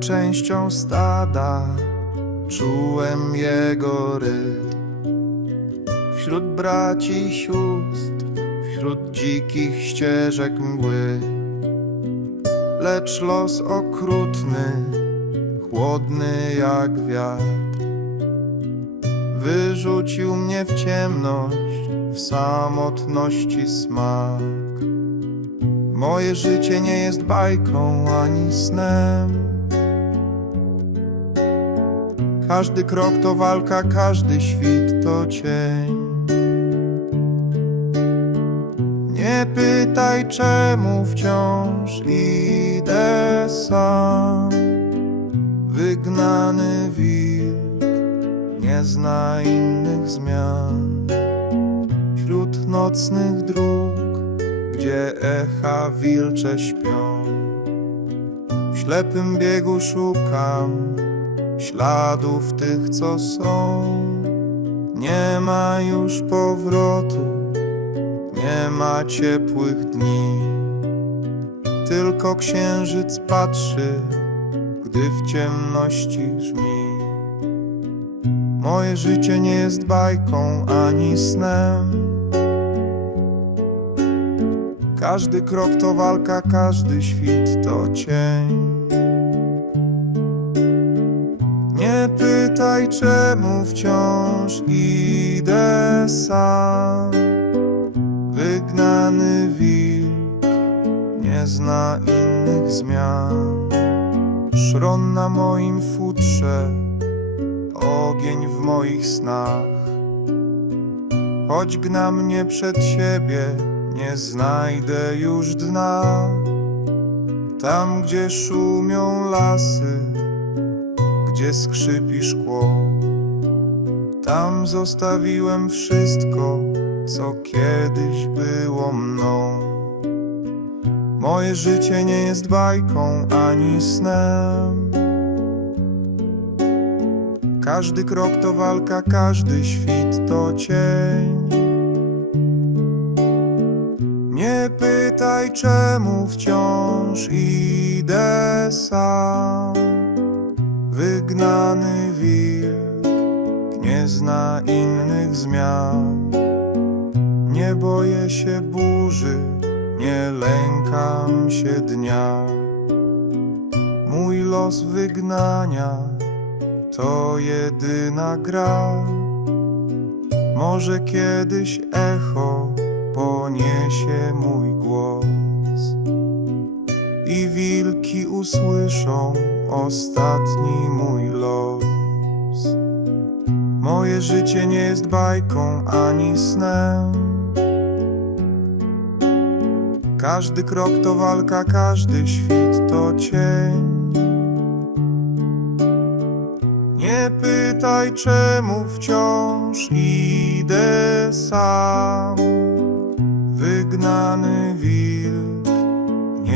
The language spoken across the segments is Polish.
częścią stada, czułem jego rytm. Wśród braci sióstr, wśród dzikich ścieżek mgły. Lecz los okrutny, chłodny jak wiatr, wyrzucił mnie w ciemność, w samotności smak. Moje życie nie jest bajką ani snem. Każdy krok to walka, każdy świt to cień. Nie pytaj, czemu wciąż idę sam. Wygnany wilk nie zna innych zmian. Wśród nocnych dróg, gdzie echa wilcze śpią, w ślepym biegu szukam śladów tych, co są. Nie ma już powrotu, nie ma ciepłych dni. Tylko księżyc patrzy, gdy w ciemności żmi. Moje życie nie jest bajką ani snem. Każdy krok to walka, każdy świt to cień. Pytaj, czemu wciąż idę sam. Wygnany wilk nie zna innych zmian. Szron na moim futrze, ogień w moich snach. Choć gna mnie przed siebie, nie znajdę już dna. Tam, gdzie szumią lasy, gdzie skrzypi szkło. Tam zostawiłem wszystko, co kiedyś było mną. Moje życie nie jest bajką ani snem. Każdy krok to walka, każdy świt to cień. Nie pytaj, czemu wciąż idę sam. Wygnany wilk nie zna innych zmian. Nie boję się burzy, nie lękam się dnia. Mój los wygnania to jedyna gra. Może kiedyś echo poniesie mój głos i wilki usłyszą ostatni mój los. Moje życie nie jest bajką ani snem. Każdy krok to walka, każdy świt to cień. Nie pytaj, czemu wciąż idę sam. Wygnany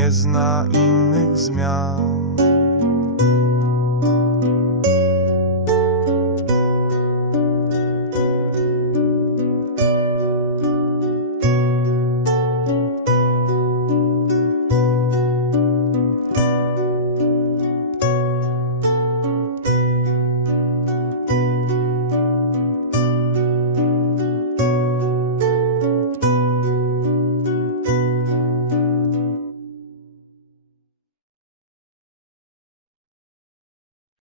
nie zna innych zmian.